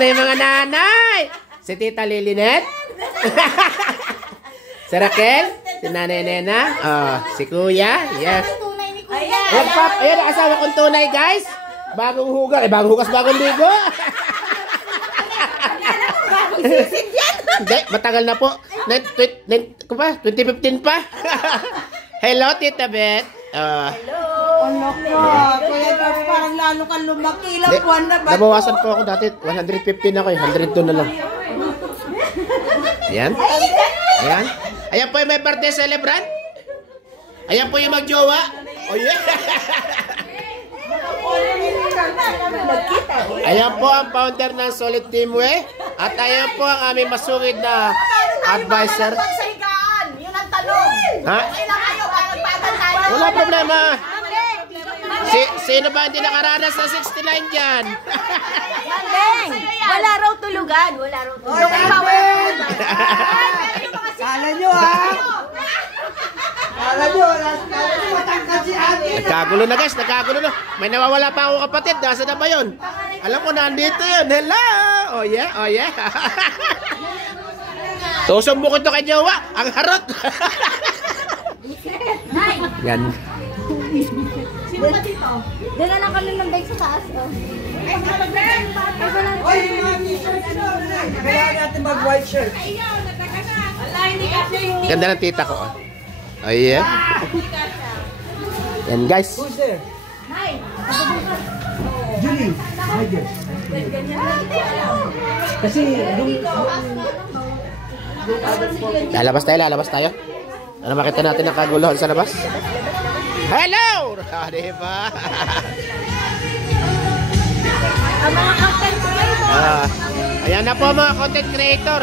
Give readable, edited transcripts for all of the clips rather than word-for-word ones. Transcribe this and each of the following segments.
na yung mga nanay. Si Tita Lilinet. Si Raquel. Si Nanay Nena. Oh, si Kuya. Yes. Ayan, Pap. Ayan, ang asawa kong tunay, guys. Bagong hugas. Bagong hugas, bagong ligo. Hindi, matagal na po. 2015 pa. Hello, Tita Beth. Hello. Ano ka? Kaya parang lalo kang lumaki. Ilang buwan na ba? Nabawasan po ako dati. 115 ako eh. 102 na lang. Ayan. Ayan. Ayan po yung may birthday celebrant. Ayan po yung magjowa. Oh yeah. Ayan po ang founder ng Solid Teamway. At ayan po ang aming masungid na advisor. Yun ang tanong. Ha? Wala problema. Sino ba hindi nakaranas sa 69 dyan? Mandeng! Wala raw tulugan. Wala raw tulugan. Kala nyo ha? Kala nyo, matangkad si ate. Nagkagulo na guys, nagkagulo na. May nawawala pa ako kapatid. Nasa na ba yun? Alam ko, nandito yun. Hello! Oh yeah, oh yeah. Susumbo ko ito kay Jowa. Ang harot. Yan. Sino ba dito? Dala lang kami ng bag sa taas. Oy, mga t-shirt na. Kaya natin mag-white shirt. Ganda ng tita ko. Oh yeah. Yan guys. Who's there? Julie. Hi there. Kasi Lalabas tayo. Ano makita natin ang kaguluhan sa labas? Hello! Diba? Ang mga content creator. Ayan na po mga content creator.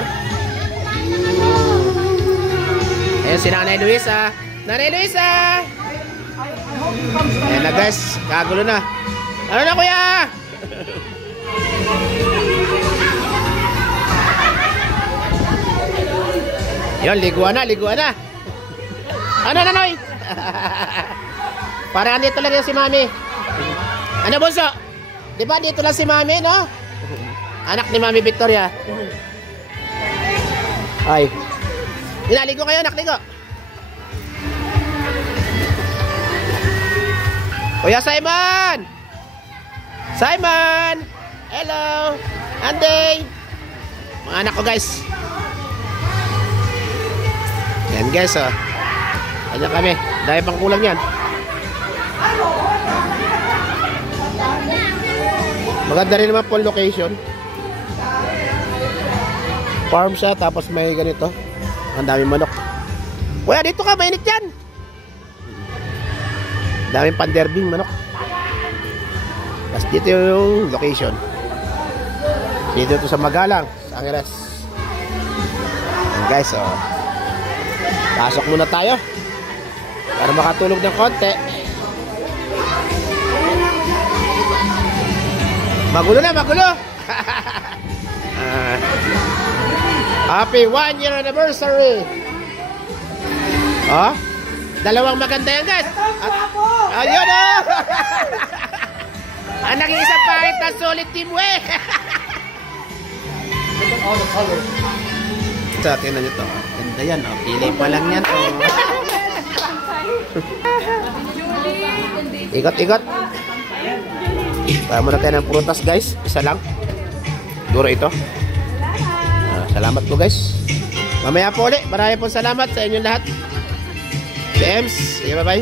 Ayan si Nanay Luisa. Nanay Luisa! Ayan na guys, kagulo na. Ano na kuya? Yun, liguan na. Ano na, Noy? Parang dito lang yung si Mami. Ano, Bunso? Di ba dito lang si Mami, no? Anak ni Mami Victoria. Ay. Niligo kayo, anak, ligo. Kuya Simon! Simon! Hello! Anday! Mga anak ko, guys. Yan, guys, oh. Ayan kami. Dahil pang kulang yan. Maganda rin naman po location. Farm siya, tapos may ganito. Ang daming manok. Kuya, dito ka, mainit yan. Daming panderbing manok. Tapos dito yung location. Dito to sa Magalang, sa Angeles. And guys, oh. Pasok muna tayo para makatulog ng konti. Magulo na, magulo. Happy 1-year anniversary. Oh, dalawang maganda yan guys. Ayun oh. Ang naging isang pahit na Solid Teamway. Ito, tingnan nyo ito. Ganda yan, oh. Pili pa lang yan, oh. Ikot-ikot. Para muna tayo ng prutas, guys. Isa lang. Duro ito. Salamat po, guys. Mamaya po ulit. Marami po salamat sa inyong lahat. James, sige, bye-bye.